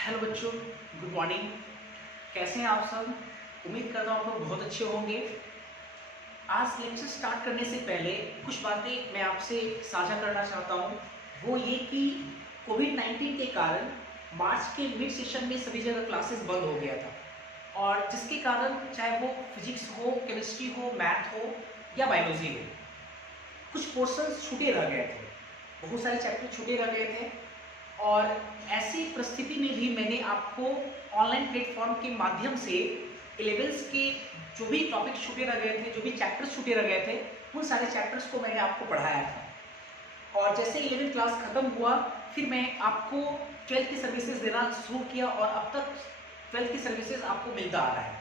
Hello बच्चों, good morning. कैसे हैं आप सब? उम्मीद करता हूँ आप लोग बहुत अच्छे होंगे। आज लेक्चर स्टार्ट करने से पहले कुछ बातें मैं आपसे साझा करना चाहता हूँ। वो ये कि कोविड-19 के कारण मार्च के मिड सेशन में सभी जगह क्लासेस बंद हो गया था और जिसके कारण चाहे वो फिजिक्स हो, केमिस्ट्री हो, मैथ हो या बायोलॉजी हो, कुछ पोर्शंस छूटे रह गए थे। बहुत सारे चैप्टर छूटे रह गए थे और ऐसी परिस्थिति में भी मैंने आपको ऑनलाइन प्लेटफॉर्म के माध्यम से 11th के जो भी टॉपिक छूटे रह गए थे, जो भी चैप्टर्स छूटे रह गए थे, उन सारे चैप्टर्स को मैंने आपको पढ़ाया था। और जैसे 11th क्लास खत्म हुआ, फिर मैं आपको 12th की सर्विसेज देना शुरू किया और अब तक 12th की सर्विसेज आपको मिलता आ रहा है।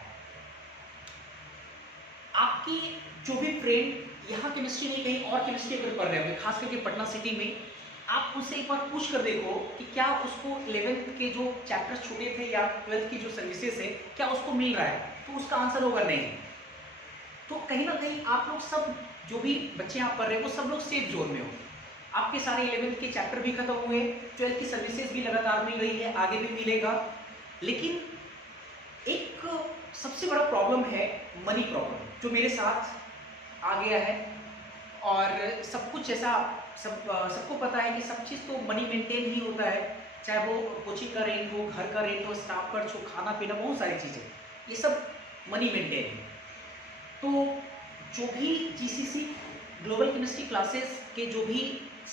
आपकी जो भी फ्रेंड यहाँ केमिस्ट्री नहीं कहीं और केमिस्ट्री अगर पढ़ रहे होंगे, खास करके पटना सिटी में, आप उससे एक बार पूछ कर देखो कि क्या उसको 11th के जो चैप्टर्स छूटे थे या 12th की जो सर्विसेज है क्या उसको मिल रहा है, तो उसका आंसर होगा नहीं। तो कहीं ना कहीं आप लोग सब जो भी बच्चे यहाँ पढ़ रहे हैं वो सब लोग सेफ जोन में हो। आपके सारे 11th के चैप्टर भी खत्म हुए, 12th की सर्विसेज भी लगातार मिल रही है, आगे भी मिलेगा। लेकिन एक सबसे बड़ा प्रॉब्लम है मनी प्रॉब्लम, जो मेरे साथ आ गया है। और सब कुछ ऐसा सबको पता है कि सब चीज़ तो मनी मेंटेन ही होता है, चाहे वो कोचिंग का रेंट हो, घर का रेंट हो, स्टाफ खर्च हो, खाना पीना, बहुत सारी चीज़ें, ये सब मनी मेंटेन है। तो जो भी जीसीसी ग्लोबल केमिस्ट्री क्लासेस के जो भी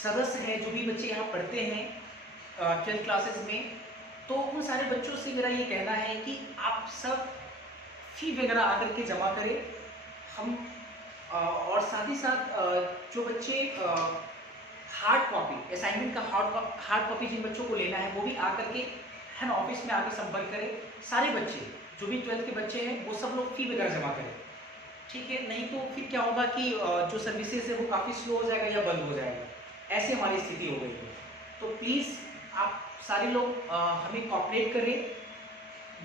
सदस्य हैं, जो भी बच्चे यहाँ पढ़ते हैं 12th क्लासेस में, तो उन सारे बच्चों से मेरा ये कहना है कि आप सब फी वगैरह आकर के जमा करें। हम और साथ ही साथ जो बच्चे हार्ड कॉपी असाइनमेंट का हार्ड कॉपी जिन बच्चों को लेना है वो भी आकर के है ना ऑफिस में आके संपर्क करें। सारे बच्चे जो भी 12th के बच्चे हैं वो सब लोग फी वगैरह जमा करें, ठीक है? नहीं तो फिर क्या होगा कि जो सर्विसेज है वो काफ़ी स्लो हो जाएगा या बंद हो जाएगा, ऐसी हमारी स्थिति हो गई है। तो प्लीज़ आप सारे लोग हमें कॉपरेट करें,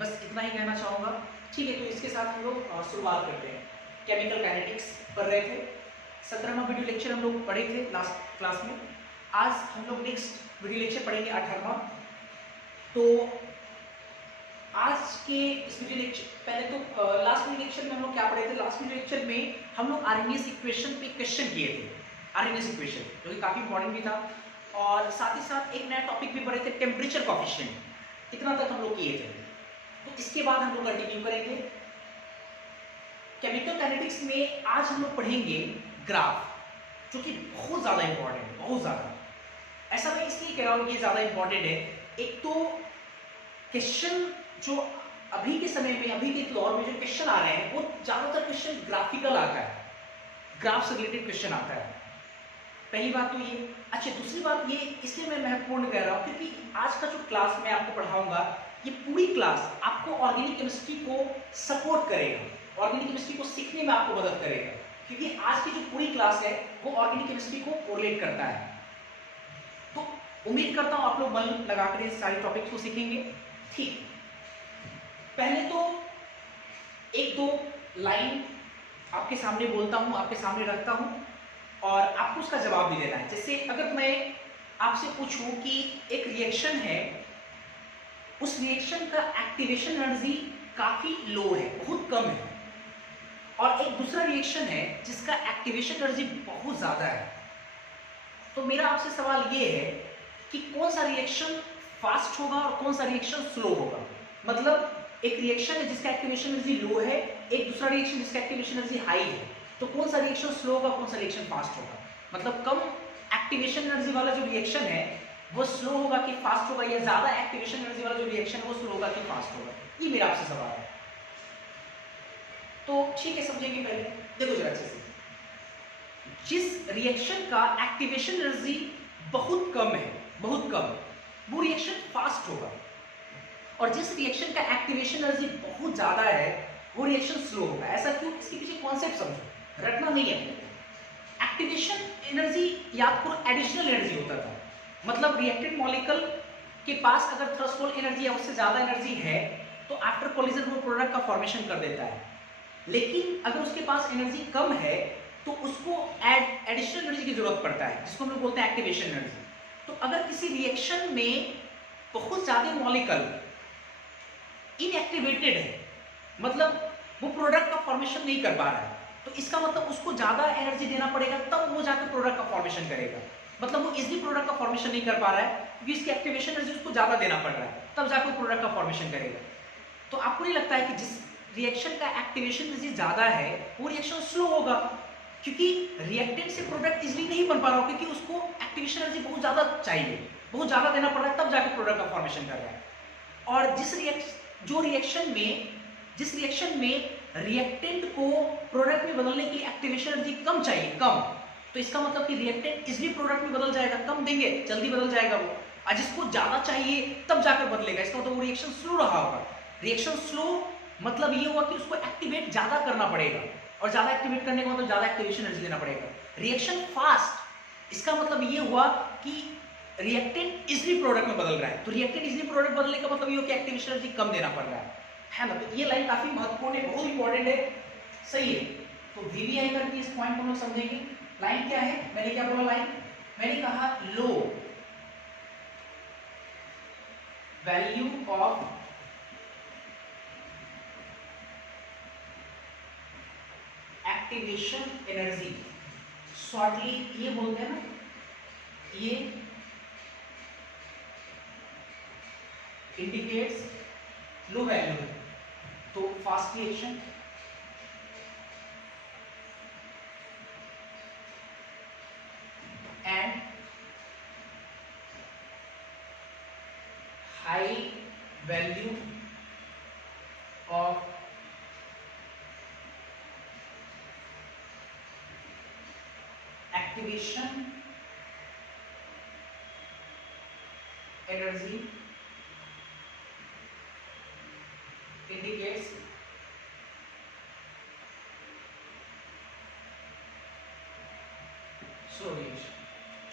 बस इतना ही कहना चाहूँगा। ठीक है, तो इसके साथ हम लोग शुरुआत करते हैं। केमिकल काइनेटिक्स पढ़ रहे थे, 17वां वीडियो लेक्चर हम लोग पढ़े थे लास्ट क्लास में। आज हम लोग नेक्स्ट वीडियो लेक्चर पढ़ेंगे 18वां। तो आज के इस वीडियो लेक्चर पहले तो लास्ट वीडियो लेक्चर में हम लोग क्या पढ़े थे? लास्ट वीडियो लेक्चर में हम लोग आरएनएस इक्वेशन पे क्वेश्चन किए थे, आरएनएस इक्वेशन जो कि काफ़ी इंपॉर्टेंट भी था। और साथ ही साथ एक नया टॉपिक भी पढ़े थे, टेम्परेचर कोएफिशिएंट। इतना तक हम लोग किए थे। तो इसके बाद हम लोग कंटिन्यू करेंगे केमिकल काइनेटिक्स में। आज हम लोग पढ़ेंगे ग्राफ, जो कि बहुत ज़्यादा इंपॉर्टेंट है, बहुत ज़्यादा। ऐसा मैं इसलिए कह रहा हूँ कि ये ज़्यादा इंपॉर्टेंट है। एक तो क्वेश्चन जो अभी के समय में, अभी के दौर में जो क्वेश्चन आ रहे हैं वो ज़्यादातर क्वेश्चन ग्राफिकल आता है, ग्राफ से रिलेटेड क्वेश्चन आता है। पहली बात तो ये। अच्छा, दूसरी बात ये इसलिए मैं महत्वपूर्ण कह रहा हूँ क्योंकि आज का जो क्लास मैं आपको पढ़ाऊंगा, ये पूरी क्लास आपको ऑर्गेनिक केमिस्ट्री को सपोर्ट करेगा, ऑर्गेनिक केमिस्ट्री को सीखने में आपको मदद करेगा, क्योंकि आज की जो पूरी क्लास है वो ऑर्गेनिक केमिस्ट्री को कोरिलेट करता है। तो उम्मीद करता हूँ आप लोग मन लगाकर इस सारे टॉपिक्स को सीखेंगे। ठीक, पहले तो एक दो लाइन आपके सामने बोलता हूँ, आपके सामने रखता हूँ और आपको उसका जवाब भी देना है। जैसे अगर मैं आपसे पूछूं कि एक रिएक्शन है, उस रिएक्शन का एक्टिवेशन एनर्जी काफी लो है, बहुत कम है, और एक दूसरा रिएक्शन है जिसका एक्टिवेशन एनर्जी बहुत ज्यादा है, तो मेरा आपसे सवाल ये है कि कौन सा रिएक्शन फास्ट होगा और कौन सा रिएक्शन स्लो होगा। मतलब एक रिएक्शन है जिसका एक्टिवेशन एनर्जी लो है, एक दूसरा रिएक्शन जिसका एक्टिवेशन एनर्जी हाई है, तो कौन सा रिएक्शन स्लो होगा, कौन सा रिएक्शन फास्ट होगा? मतलब कम एक्टिवेशन एनर्जी वाला जो रिएक्शन है वो स्लो होगा कि फास्ट होगा, या ज्यादा एक्टिवेशन एनर्जी वाला जो रिएक्शन है वो स्लो होगा कि फास्ट होगा? ये मेरा आपसे सवाल है। तो ठीक है, समझेंगे। पहले देखो जरा अच्छे से, जिस रिएक्शन का एक्टिवेशन एनर्जी बहुत कम है, बहुत कम, वो रिएक्शन फास्ट होगा, और जिस रिएक्शन का एक्टिवेशन एनर्जी बहुत ज्यादा है वो रिएक्शन स्लो होगा। ऐसा क्यों? इसके पीछे कॉन्सेप्ट समझो, रटना नहीं है। एक्टिवेशन एनर्जी याद करो एडिशनल एनर्जी होता था, मतलब रिएक्टेड मॉलिक्यूल के पास अगर थ्रेशोल्ड एनर्जी या उससे ज्यादा एनर्जी है तो आफ्टर कोलिजन वो प्रोडक्ट का फॉर्मेशन कर देता है। लेकिन अगर उसके पास एनर्जी कम है तो उसको एडिशनल एनर्जी की जरूरत पड़ता है, जिसको हम लोग बोलते हैं एक्टिवेशन एनर्जी। तो अगर किसी रिएक्शन में बहुत ज्यादा मॉलिक्यूल इनएक्टिवेटेड है, मतलब वो प्रोडक्ट का फॉर्मेशन नहीं कर पा रहा है, तो इसका मतलब उसको ज्यादा एनर्जी देना पड़ेगा तब वो जाकर प्रोडक्ट का फॉर्मेशन करेगा। मतलब वो इजीली प्रोडक्ट का फॉर्मेशन नहीं कर पा रहा है क्योंकि इसकी एक्टिवेशन एनर्जी उसको ज्यादा देना पड़ रहा है, तब जाकर प्रोडक्ट का फॉर्मेशन करेगा। तो आपको नहीं लगता है कि जिस रिएक्शन का एक्टिवेशन एनर्जी ज्यादा है वो रिएक्शन स्लो होगा, क्योंकि रिएक्टेंट से प्रोडक्ट इजीली नहीं बन पा रहा क्योंकि उसको एक्टिवेशन एनर्जी बहुत ज्यादा चाहिए, बहुत ज्यादा देना पड़ रहा है, तब जाकर प्रोडक्ट का फॉर्मेशन कर रहा है। और जिस रिएक्शन में रिएक्टेंट को प्रोडक्ट में बदलने की एक्टिवेशन एनर्जी कम चाहिए, कम, तो इसका मतलब कि रिएक्टेंट इजीली प्रोडक्ट में बदल जाएगा, कम देंगे जल्दी बदल जाएगा वो, और जिसको ज्यादा चाहिए तब जाकर बदलेगा, इसका मतलब वो रिएक्शन स्लो रहा होगा। रिएक्शन स्लो मतलब ये हुआ कि उसको एक्टिवेट ज्यादा करना पड़ेगा, और ज्यादा एक्टिवेट करने का मतलब ज्यादा एक्टिवेशन एनर्जी देना पड़ेगा। रिएक्शन फास्ट, इसका मतलब ये हुआ कि रिएक्टेंट इजीली प्रोडक्ट में बदल रहा है, तो रिएक्टेंट इजीली प्रोडक्ट बदलने का मतलब ये हो कि एक्टिवेशन एनर्जी कम देना पड़ रहा है ना। तो ये लाइन काफी महत्वपूर्ण है, बहुत इंपॉर्टेंट है, सही है। तो वीवीआई करके इस पॉइंट को हम लोग समझेंगे। लाइन क्या है, मैंने क्या बोला लाइन, मैंने कहा low value of activation energy, shortly ये बोलते हैं ना, ये इंडिकेट्स लो वैल्यू है। तो fast reaction, and high value of activation energy indicates slow reaction.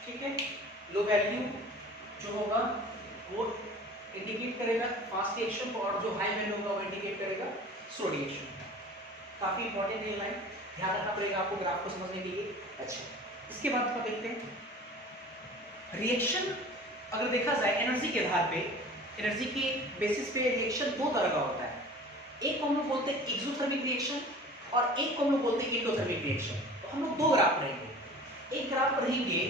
ठीक है, लो वैल्यू जो होगा वो इंडिकेट करेगा फास्ट रिएक्शन को, और जो हाई वैल्यू होगा वो इंडिकेट करेगा स्लो रिएक्शन। काफी इंपॉर्टेंट है लाइन, ध्यान रखना पड़ेगा आपको ग्राफ को समझने के लिए। अच्छा, इसके बाद क्या देखते हैं, रिएक्शन अगर देखा जाए एनर्जी के आधार पे, एनर्जी के बेसिस पे रिएक्शन दो तरह का होता है। एक को हम लोग बोलते हैं एक्सोथर्मिक रिएक्शन, और एक को हम लोग बोलते हैं एंडोथर्मिक रिएक्शन। तो हम लोग दो ग्राफ पढ़ेंगे, एक ग्राफ पढ़ेंगे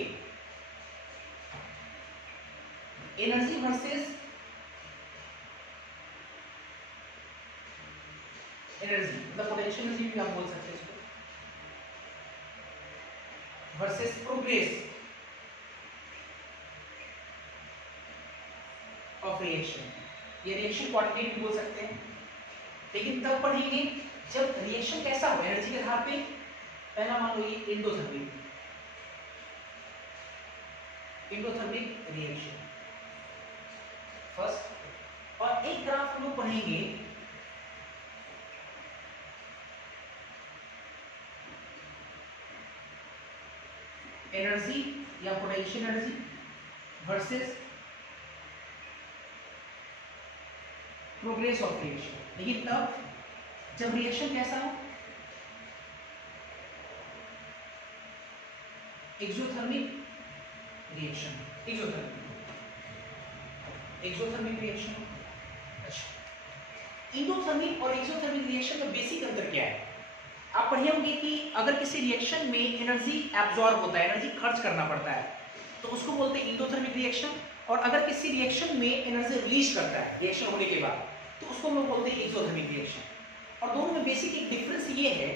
एनर्जी वर्सेस एनर्जी, मतलब पोटेंशियल एनर्जी भी आप बोल सकते हैं इसको, वर्सेस प्रोग्रेस ऑफ रिएक्शन। ये रिएक्शन क्वांटिटी भी बोल सकते हैं, लेकिन तब पढ़ेंगे जब रिएक्शन कैसा हो एनर्जी के आधार पे। पहला मान लो ये एंडोथर्मिक रिएक्शन फर्स्ट, और एक ग्राफ हम लोग पढ़ेंगे एनर्जी या potential energy versus progress of reaction. लेकिन तब जब रिएक्शन कैसा हो, एक्सोथर्मिक रिएक्शन, एक्सोथर्मिक रिएक्शन। अच्छा, इंडोथर्मिक और एक्सोथर्मिक रिएक्शन में बेसिक अंतर क्या है? आप पढ़े होंगे कि अगर किसी रिएक्शन में एनर्जी एब्जॉर्ब होता है, एनर्जी खर्च करना पड़ता है, तो उसको बोलते हैं इंडोथर्मिक रिएक्शन। और अगर किसी रिएक्शन में एनर्जी रिलीज करता है रिएक्शन होने के बाद, तो उसको हम लोग बोलते हैं एक्सोथर्मिक रिएक्शन। और दोनों में बेसिक एक डिफरेंस ये है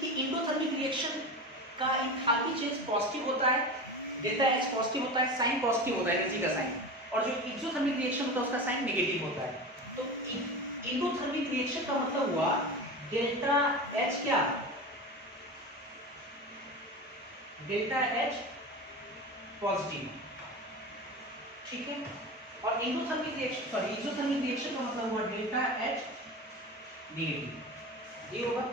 कि इंडोथर्मिक रिएक्शन का एंथैल्पी चेंज पॉजिटिव होता है, डेल्टा एच पॉजिटिव होता है, साइन पॉजिटिव होता है एनर्जी का साइन, और जो एक्सोथर्मिक रिएक्शन होता है उसका साइन नेगेटिव होता है। तो इंडोथर्मिक रिएक्शन का मतलब हुआ डेल्टा एच क्या, डेल्टा एच पॉजिटिव, ठीक है। और एक्सोथर्मिक रिएक्शन का मतलब हुआ डेल्टा एच नेगेटिव, ये होगा।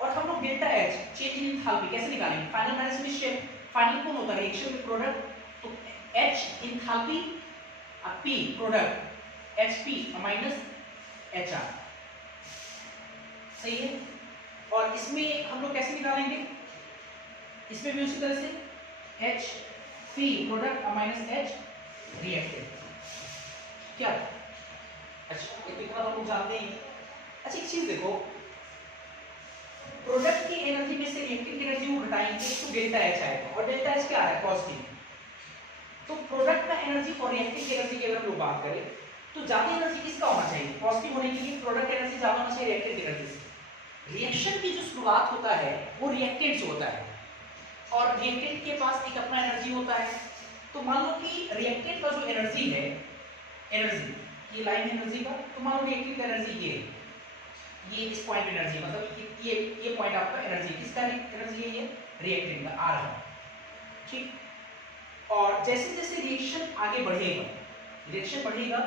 और हम लोग delta H change in enthalpy कैसे निकालेंगे? फाइनल माइनस इनिशियल, फाइनल कौन होता है रिएक्शन में प्रोडक्ट, तो H enthalpy P product HP minus HR, सही है। और इसमें हम लोग कैसे निकालेंगे? इसमें भी उसी तरह से H P product minus H reactant, क्या? अच्छा, एक बात हम लोग जानते हैं। अच्छा एक चीज देखो, प्रोडक्ट की एनर्जी में से रिएक्टेंट की एनर्जी को घटाएंगे तो डेल्टा एच आएगा, और डेल्टा एच क्या है, पॉजिटिव। तो प्रोडक्ट का एनर्जी और रिएक्टेंट की एनर्जी की अगर हम लोग बात करें तो ज्यादा एनर्जी किसका होना चाहिए, पॉजिटिव होने के लिए प्रोडक्ट एनर्जी ज्यादा होना चाहिए रिएक्टेंट एनर्जी से। रिएक्शन की जो शुरुआत होता है वो रिएक्टेंट से होता है, और रिएक्टेंट के पास एक अपना एनर्जी होता है। तो मान लो कि रिएक्टेंट का जो एनर्जी है, एनर्जी ये लाइन एनर्जी का, तो मान लो रिएक्टेंट का एनर्जी ये इस पॉइंट एनर्जी, मतलब ये पॉइंट आपका एनर्जी, किसका एनर्जी है, ये रिएक्टेंट का आर है, ठीक। और जैसे जैसे रिएक्शन आगे बढ़ेगा, रिएक्शन बढ़ेगा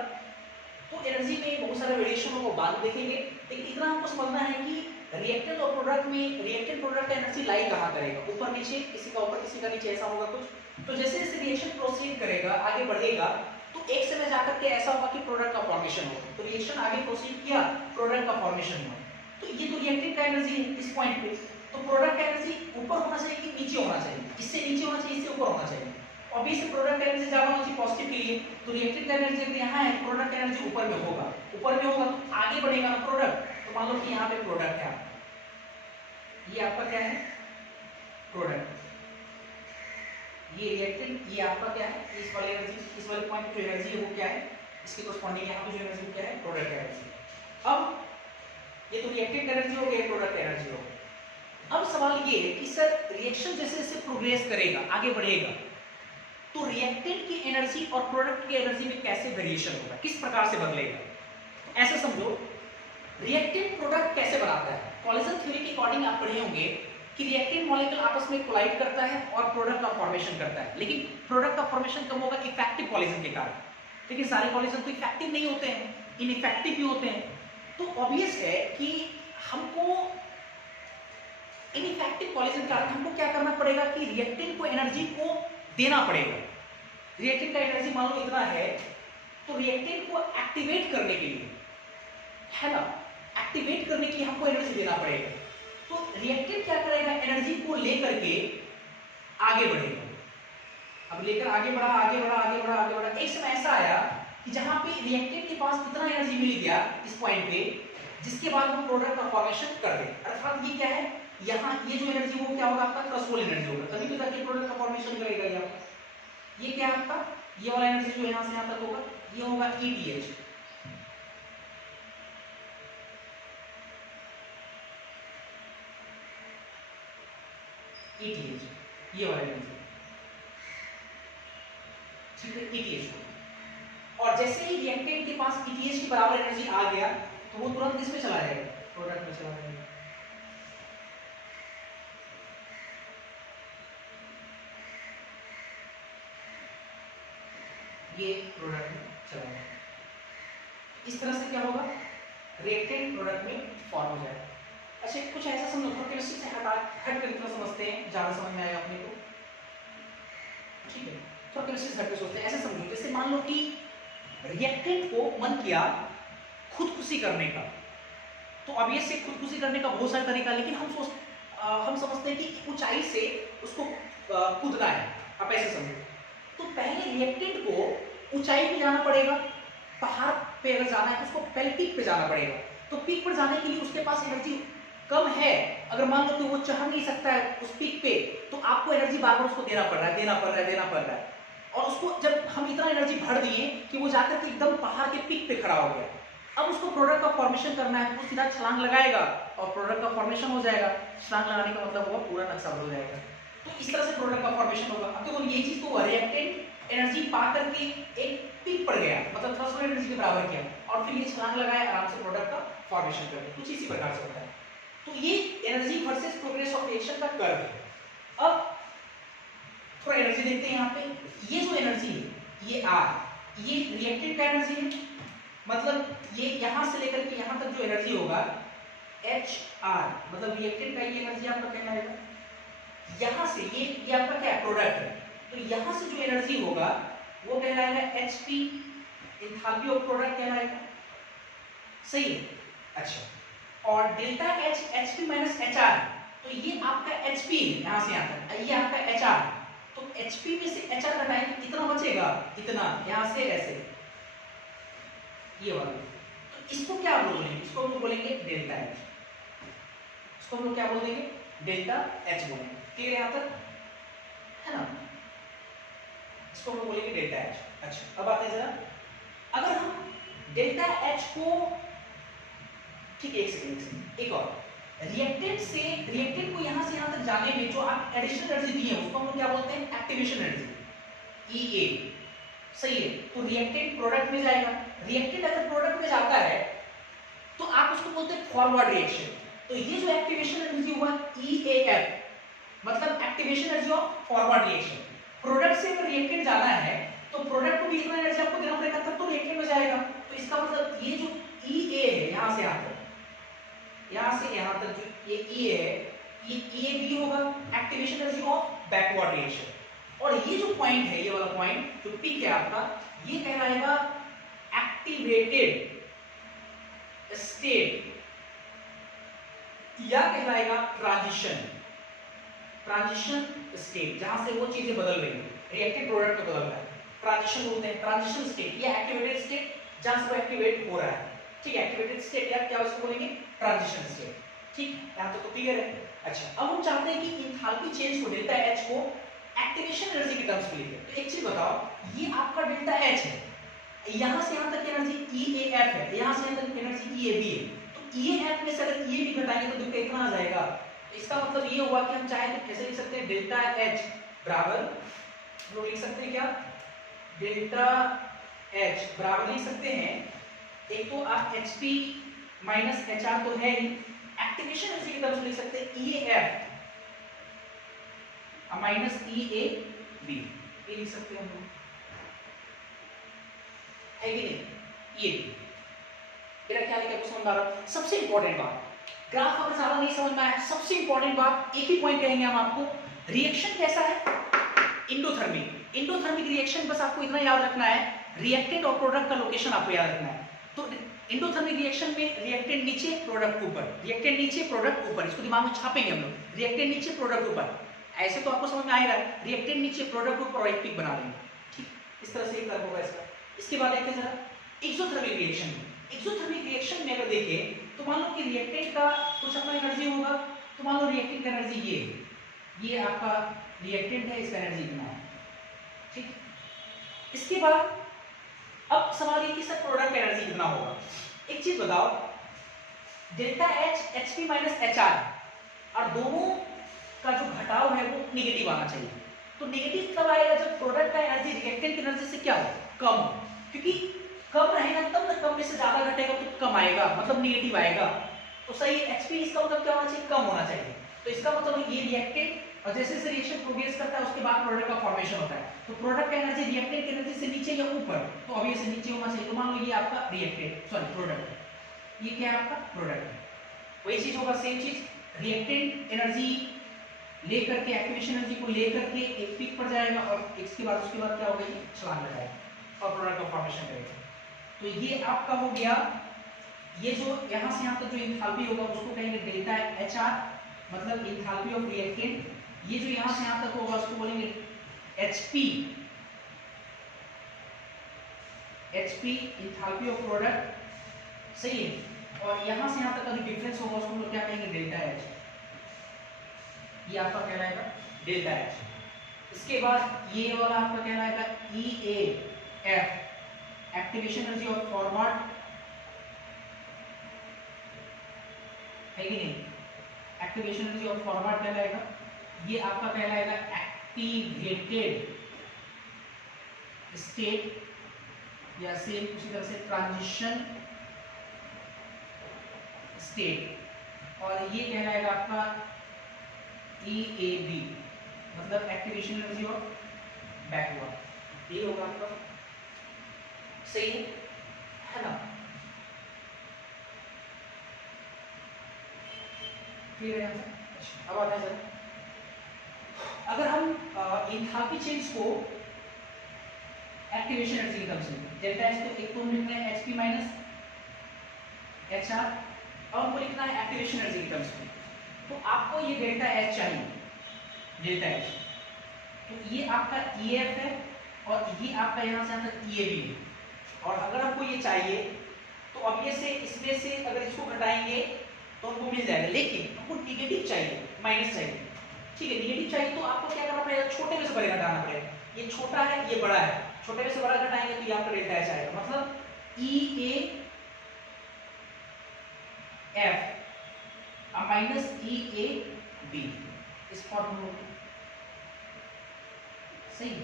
तो एनर्जी में बहुत सारे वेरिएशन को बाद में देखेंगे, लेकिन इतना हमको समझना है कि रिएक्टेंट और प्रोडक्ट में, रिएक्टेंट प्रोडक्ट का एनर्जी लाई कहाँ करेगा, ऊपर नीचे, किसी का ऊपर किसी का नीचे, ऐसा होगा कुछ। तो जैसे जैसे रिएक्शन प्रोसीड करेगा, आगे बढ़ेगा, तो एक समय जाकर के ऐसा होगा कि प्रोडक्ट का फॉर्मेशन होगा। तो रिएक्शन आगे प्रोसीड किया, प्रोडक्ट का फॉर्मेशन हुआ। तो ये तो रिएक्टेंट का एनर्जी है इस पॉइंट पे, तो प्रोडक्ट का एनर्जी ऊपर होना चाहिए कि नीचे होना चाहिए, इससे नीचे होना चाहिए, इससे ऊपर होना चाहिए। ऑब्वियसली प्रोडक्ट एनर्जी ज्यादा होना चाहिए पॉजिटिव के लिए, तो रिएक्टेंट का एनर्जी अगर यहाँ है, प्रोडक्ट एनर्जी ऊपर में होगा, ऊपर में होगा तो आगे बढ़ेगा ना प्रोडक्ट। तो मान लो कि यहाँ पे प्रोडक्ट है, ये आपका क्या है, प्रोडक्ट, ये रिएक्टेंट, ये आपका क्या है, इस वाले एनर्जी, इस वाले पॉइंट पे जो एनर्जी है वो क्या है, इसके कॉरस्पॉन्डिंग यहाँ पे जो एनर्जी क्या है, प्रोडक्ट एनर्जी। अब ये तो रिएक्टेंट एनर्जी हो गई, प्रोडक्ट एनर्जी हो गई। अब सवाल ये है कि सर रिएक्शन जैसे जैसे प्रोग्रेस करेगा, आगे बढ़ेगा, तो रिएक्टेंट की एनर्जी और प्रोडक्ट की एनर्जी में कैसे वेरिएशन होगा, किस प्रकार से बदलेगा। ऐसा समझो, रिएक्टेंट प्रोडक्ट कैसे बनाता है, कॉलिजन थ्योरी के अकॉर्डिंग आप पढ़े होंगे कि रिएक्टेंट मॉलिक्यूल आपस में कोलाइड करता है और प्रोडक्ट का फॉर्मेशन करता है, लेकिन प्रोडक्ट का फॉर्मेशन कब होगा, इफेक्टिव कॉलिजन के कारण। लेकिन सारे कॉलिजन तो इफेक्टिव नहीं होते हैं, इनइफेक्टिव भी होते हैं। तो ऑब्वियस है कि हमको इनइफेक्टिव कॉलिजन के कारण हमको क्या करना पड़ेगा कि रिएक्टेंट को एनर्जी को देना पड़ेगा। रिएक्टेंट का एनर्जी मान लो इतना है, तो रिएक्टेंट को एक्टिवेट करने के लिए, है ना, एक्टिवेट करने के लिए हमको एनर्जी देना पड़ेगा। तो रिएक्टेंट क्या करेगा, एनर्जी को लेकर के आगे बढ़ेगा। अब लेकर आगे बढ़ा, आगे बढ़ा, आगे बढ़ा, आगे बढ़ा, एक समय ऐसा आया कि जहां पे रिएक्टेंट के पास इतना एनर्जी मिल गया इस पॉइंट पे, जिसके बाद वो प्रोडक्ट का फॉर्मेशन कर दे। अर्थात ये क्या है, यहाँ ये जो एनर्जी वो क्या होगा, आपका थ्रेशोल्ड एनर्जी होगा, तभी तो जाके प्रोडक्ट का फॉर्मेशन करेगा। ये क्या है आपका, ये वाला एनर्जी जो यहाँ से यहाँ तक होगा, ये होगा ETH। ETH ये वाला एनर्जी, ठीक है, ETH। और जैसे ही रिएक्टेंट के पास ETH के बराबर एनर्जी आ गया, तो वो तुरंत किस में चला जाएगा, प्रोडक्ट में चला जाएगा। ये प्रोडक्ट में चला जाएगा। इस तरह से क्या होगा, रिएक्टेंट प्रोडक्ट में फॉर्म हो जाएगा। अच्छा कुछ ऐसा समझो, केमिस्ट्री से हट कर थोड़ा समझते हैं, ज्यादा समझ में आएगा अपने को, ठीक है। तो केमिस्ट्री से हट कर सोचते हैं, ऐसे समझो, जैसे मान लो कि रिएक्टेंट को मन किया खुदकुशी करने का, तो अब ये से खुदकुशी करने का बहुत सारे तरीका, लेकिन हम समझते हैं कि ऊंचाई से उसको कूदना है। आप ऐसे समझो, तो पहले रिएक्टेंट को ऊंचाई पे जाना पड़ेगा, पहाड़ पे अगर जाना है तो उसको पहले पीक पे जाना पड़ेगा। तो पीक पर जाने के लिए उसके पास एनर्जी कम है, अगर मान लो कि वो चढ़ नहीं सकता है उस पीक पे, तो आपको एनर्जी बार बार उसको देना पड़ रहा है। और उसको जब हम इतना एनर्जी भर दिए कि वो जाकर के एकदम पहाड़ के पीक पे खड़ा हो गया, अब उसको प्रोडक्ट का फॉर्मेशन करना है, तो सीधा छलांग लगाएगा और प्रोडक्ट का फॉर्मेशन हो जाएगा। छलांग लगाने का मतलब होगा पूरा नक्शा बदल जाएगा। तो इस तरह से प्रोडक्ट का फॉर्मेशन होगा। अब देखो ये चीज तो रिएक्टेंट एनर्जी पा करके एक पीक पर गया, मतलब थ्रेशोल्ड एनर्जी के बराबर किया, और फिर ये छलांग लगाया, आराम से प्रोडक्ट का फॉर्मेशन कर दिया। कुछ इसी प्रकार से होता है। तो ये energy versus progress of reaction का कर्व है। अब थोड़ा एनर्जी देखते हैं यहाँ पे। ये जो एनर्जी है, ये R, ये रिएक्टेंट का एनर्जी है, मतलब ये यहाँ से लेकर के यहाँ तक जो एनर्जी होगा HR, मतलब रिएक्टेंट का ये एनर्जी आपका कहना है। यहाँ से ये आपका क्या है, प्रोडक्ट है, तो यहाँ से जो एनर्जी होगा वो कहलाएगा HP, एंथैल्पी ऑफ प्रोडक्ट कहलाएगा, सही है। अच्छा, और delta H HP minus HR, तो ये आपका HP है, यहाँ से यहाँ तक, ये आपका HR, तो HP में से HR घटाएंगे, कितना बचेगा, इतना, यहाँ से ऐसे, ये वाला। तो इसको क्या बोलेंगे, इसको हम लोग बोलेंगे डेल्टा एच, इसको हम लोग क्या बोल देंगे, डेल्टा एच बोलेंगे। क्लियर है यहां तक, है ना, इसको हम लोग बोलेंगे डेल्टा एच। अच्छा अब आते हैं जरा, अगर हम डेल्टा एच को, ठीक है एक सेकंड एक और, रिएक्टेंट से, रिएक्टेंट को यहां से यहां तक जाने में जो आप एडिशनल एनर्जी दी है उसको हम लोग क्या बोलते हैं, एक्टिवेशन एनर्जी, ईए। सही है, तो रिएक्टेंट प्रोडक्ट में जाएगा, रिएक्टेंट अगर प्रोडक्ट में जाता है तो आप उसको बोलते हैं फॉरवर्ड रिएक्शन। तो ये जो एक्टिवेशन एनर्जी हुआ ईएएफ, मतलब activation energy of forward reaction. Product से अगर रिएक्टेंट जाना है तो प्रोडक्ट को भी इतना एनर्जी आपको देना पड़ेगा तब तो रिएक्टेंट में जाएगा। तो इसका मतलब ये जो ईए है यहां से यहां तक, यहां से यहां तक जो ये ई है, ये ईएबी होगा, activation energy of backward reaction. और ये जो पॉइंट है, ये वाला पॉइंट जो पीक है आपका, ये कहलाएगा एक्टिवेटेड स्टेट या कहलाएगा ट्रांजिशन, ट्रांजिशन स्टेट, जहां से वो चीजें बदल रही है, रिएक्टिव प्रोडक्ट में बदल रहा है, ट्रांजिशन बोलते हैं, ट्रांजिशन स्टेट या एक्टिवेटेड स्टेट जहां से वो एक्टिवेट हो रहा है। ठीक है, एक्टिवेटेड स्टेट या क्या उसको बोलेंगे, ट्रांजिशन स्टेट। ठीक, यहां तक तो क्लियर है। अच्छा अब हम चाहते हैं कि एंथैल्पी चेंज को, डेल्टा एच को एक्टिवेशन एनर्जी के टर्म्स में लिखें। तो एक चीज बताओ, ये आपका डेल्टा एच है, यहां से यहां तक एनर्जी ईएएफ है, यहां से यहां तक एनर्जी ईएबी है। तो ईएएफ में से अगर ईएबी घटाएंगे तो देखो कितना आ जाएगा। इसका मतलब ये हुआ कि हम चाहे तो कैसे लिख सकते हैं, डेल्टा एच बराबर, हम लोग लिख सकते हैं क्या, डेल्टा एच बराबर लिख सकते हैं, एक तो आप एचपी माइनस एचआर तो है ही, एक्टिवेशन एनर्जी की तरफ लिख सकते हैं ईएएफ माइनस ईएबी, ये लिख सकते हैं हम लोग, है कि नहीं, ये मेरा क्या लिखा है समझ आ रहा है। सबसे इंपॉर्टेंट बात, ग्राफ अगर ज्यादा नहीं समझ में आया, सबसे इंपॉर्टेंट बात एक ही पॉइंट कहेंगे हम आपको, रिएक्शन कैसा है, इंडोथर्मिक। इंडोथर्मिक रिएक्शन बस आपको इतना याद रखना है, रिएक्टेंट और प्रोडक्ट का लोकेशन आपको याद रखना है। तो इंडोथर्मिक रिएक्शन में रिएक्टेंट नीचे प्रोडक्ट ऊपर, रिएक्टेंट नीचे प्रोडक्ट ऊपर, इसको दिमाग में छापेंगे हम लोग, रिएक्टेंट नीचे प्रोडक्ट ऊपर, ऐसे तो आपको समझ में आएगा, रिएक्टेंट नीचे प्रोडक्ट ऊपर और एक पिक बना देंगे। ठीक, इस तरह से एक कर्व होगा इसका। इसके बाद देखते हैं जरा एक्सोथर्मिक रिएक्शन। एक्सोथर्मिक रिएक्शन में अगर देखें तो मान लो कि रिएक्टेंट का कुछ अपना एनर्जी होगा, तो मान लो रिएक्टेंट का एनर्जी ये आपका रिएक्टेंट है, इसका एनर्जी इतना है। ठीक, इसके बाद अब सवाल ये कि सर प्रोडक्ट का एनर्जी कितना होगा। एक चीज बताओ, delta H HP minus HR और दोनों का जो घटाव है वो नेगेटिव आना चाहिए। तो नेगेटिव कब आएगा, जब प्रोडक्ट का एनर्जी रिएक्टेंट की एनर्जी से क्या हो, कम हो, क्योंकि कम रहेगा तब ना, कम में से ज्यादा घटेगा तो कम आएगा, मतलब नेगेटिव आएगा। तो सही एचपी, इसका मतलब क्या होना चाहिए, कम होना चाहिए। तो इसका मतलब ये रिएक्टेंट, और जैसे जैसे रिएक्शन प्रोग्रेस करता है उसके बाद प्रोडक्ट का फॉर्मेशन होता है, तो प्रोडक्ट का एनर्जी रिएक्टेंट की एनर्जी से नीचे या ऊपर, तो अब ये से नीचे होना चाहिए। तो मान लो ये आपका रिएक्टेंट, सॉरी प्रोडक्ट, ये क्या है आपका प्रोडक्ट है। वही चीज होगा, सेम चीज, रिएक्टेंट एनर्जी लेकर के, एक्टिवेशन एनर्जी को लेकर के एक पीक पर जाएगा और इसके बाद उसके बाद क्या होगा, ये छलांग लगाएगा और प्रोडक्ट का फॉर्मेशन करेगा। तो ये आपका हो गया, ये जो यहां से यहां तक जो एंथैल्पी होगा उसको कहेंगे डेल्टा एचआर, मतलब एंथैल्पी ऑफ रिएक्टेंट। ये जो यहां से यहां तक होगा उसको बोलेंगे HP, HP enthalpy of product, सही है। और यहां से यहां तक का जो डिफरेंस होगा उसको लोग क्या कहेंगे, डेल्टा एच, ये आपका कहलाएगा डेल्टा एच। इसके बाद ये वाला आपका कहलाएगा EAF, activation energy of forward, है कि नहीं, एक्टिवेशन एनर्जी ऑफ फॉरवर्ड कहलाएगा। ये आपका कहलाएगा एक्टिवेटेड स्टेट या सेम उसी तरह से ट्रांजिशन स्टेट, और ये कहलाएगा आपका ईएबी, मतलब एक्टिवेशन एनर्जी ऑफ बैकवर्ड। ये होगा आपका, सही है ना, क्लियर है। अब आता है सर, अगर हम एंथैल्पी चेंज को एक्टिवेशन एनर्जी की तरफ से, डेल्टा एच तो एक तो हम लिखना है एचपी माइनस एचआर, और हमको लिखना है एक्टिवेशन एनर्जी की तरफ से, तो आपको ये डेल्टा एच चाहिए, डेल्टा एच, तो ये आपका ईएफ है और ये आपका यहां से यहां तक ईएबी है। और अगर आपको ये चाहिए तो तो अब ये से इसमें से अगर इसको घटाएंगे तो हमको मिल जाएगा, लेकिन हमको निगेटिव चाहिए, माइनस चाहिए, ठीक है। निगेटिव चाहिए तो आपको क्या करना पड़ेगा, छोटे में से बड़े घटाना पड़ेगा। ये छोटा है, ये बड़ा है, छोटे में से बड़ा घटाएंगे तो यहाँ पर डेल्टा एच आएगा, मतलब E A F minus E A B इस फॉर्मूला में, सही है।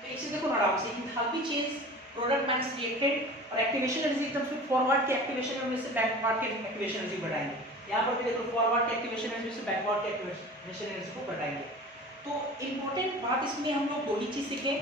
तो एक चीज देखो ना आराम से, enthalpy change product minus reacted और एक्टिवेशन एनर्जी एकदम से फॉरवर्ड के एक्टिवेशन एनर्जी से बैकवर्ड के एक्टिवेशन एनर्जी बढ़ाएंगे। यहाँ पर भी देखो फॉरवर्ड के एक्टिवेशन एनर्जी से बैकवर्ड के एक्टिवेशन एनर्जी को बढ़ाएंगे। तो इंपॉर्टेंट बात इसमें हम लोग दो ही चीज सीखे,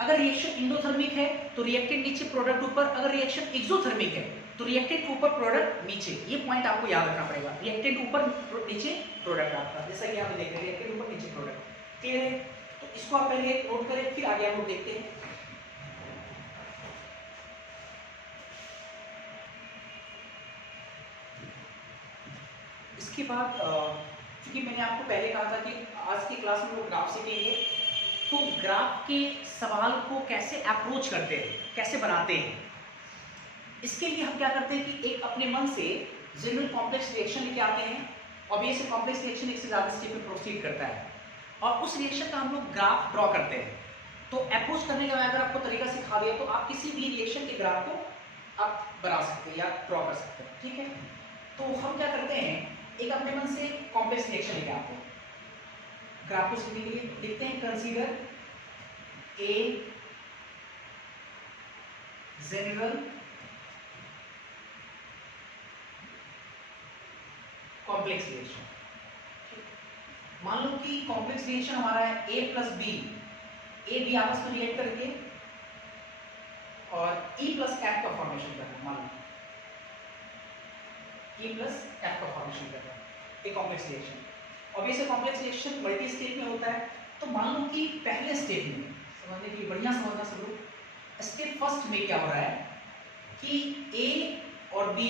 अगर रिएक्शन इंडोथर्मिक है तो रिएक्टेंट नीचे प्रोडक्ट ऊपर, अगर रिएक्शन एक्सोथर्मिक है तो रिएक्टेंट ऊपर प्रोडक्ट नीचे। ये पॉइंट आपको याद रखना पड़ेगा, रिएक्टेंट ऊपर नीचे प्रोडक्ट आपका, जैसा कि आप देख रहे हैं रिएक्टेंट ऊपर नीचे प्रोडक्ट, क्लियर है। तो इसको आप पहले नोट करें, फिर आगे हम लोग देखते हैं। इसके बाद क्योंकि मैंने आपको पहले कहा था कि आज की क्लास में लोग ग्राफ सीखेंगे, तो ग्राफ के सवाल को कैसे अप्रोच करते हैं, कैसे बनाते हैं, इसके लिए हम क्या करते हैं कि एक अपने मन से जनरल कॉम्प्लेक्स रिएक्शन लेके आते हैं, और ये से कॉम्प्लेक्स रिएक्शन एक से ज्यादा स्टेप में प्रोसीड करता है, और उस रिएक्शन का हम लोग ग्राफ ड्रॉ करते हैं। तो अप्रोच करने के बाद अगर आपको तरीका सिखा दिया तो आप किसी भी रिएक्शन के ग्राफ को आप बना सकते हैं या ड्रॉ कर सकते हैं, ठीक है। तो हम क्या करते हैं, एक अपने मन से कॉम्प्लेक्स रिएक्शन लेके आते हैं, ग्राफ को सीखने के लिए लिखते हैं consider a general complex reaction. मान लो कि कॉम्प्लेक्स रिएक्शन हमारा है ए प्लस बी, ए बी आपस में रिएक्ट करके और ई प्लस एफ का फॉर्मेशन करना, मान लो ई प्लस एफ का फॉर्मेशन करना, एक कॉम्प्लेक्स रिएक्शन। और ये कॉम्प्लेक्स रिएक्शन मल्टी स्टेप में होता है। तो मान लो कि पहले स्टेप में, समझने के लिए बढ़िया समझना सब लोग, स्टेप फर्स्ट में क्या हो रहा है कि ए और बी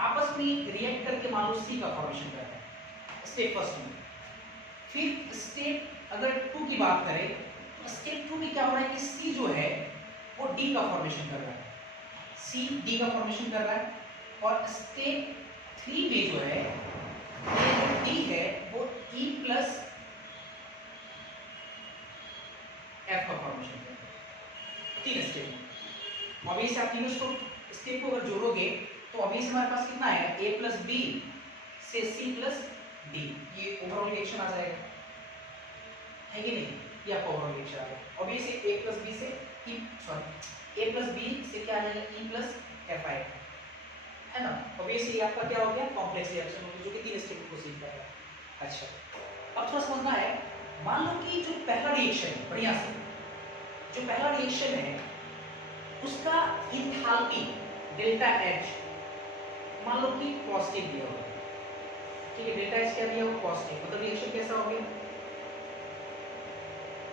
आपस में रिएक्ट करके मान लो सी का फॉर्मेशन कर रहा है, स्टेप फर्स्ट में। फिर स्टेप अगर 2 की बात करें तो स्टेप 2 में क्या हो रहा है कि सी जो है वो डी का फॉर्मेशन कर रहा है, सी डी का फॉर्मेशन कर रहा है, और स्टेप 3 में जो है डी है वो ई प्लस एफ का फॉर्मेशन कर रहा है, 3 स्टेप में। अभी से आप तीनों स्टेप को अगर जोड़ोगे तो अभी से हमारे पास कितना है, ए प्लस बी से सी प्लस डी, ये ओवरऑल रिएक्शन आ जाएगा, है कि नहीं, ये आपका ओवरऑल रिएक्शन आ जाएगा। और ये से ए प्लस बी से ई, सॉरी ए प्लस बी से क्या आ जाएगा, ई प्लस एफ आएगा, है ना। और ये से ये आपका क्या हो गया, कॉम्प्लेक्स रिएक्शन हो गया, जो कि 3 स्टेप को सीख कर रहा है। अच्छा, अब थोड़ा समझना है, मान लो कि जो पहला रिएक्शन है, बढ़िया से जो पहला रिएक्शन है उसका एंथैल्पी डेल्टा एच मान लो कि पॉजिटिव दिया होगा, ठीक है, डेल्टा एच क्या दिया हो, पॉजिटिव, मतलब रिएक्शन कैसा हो गया,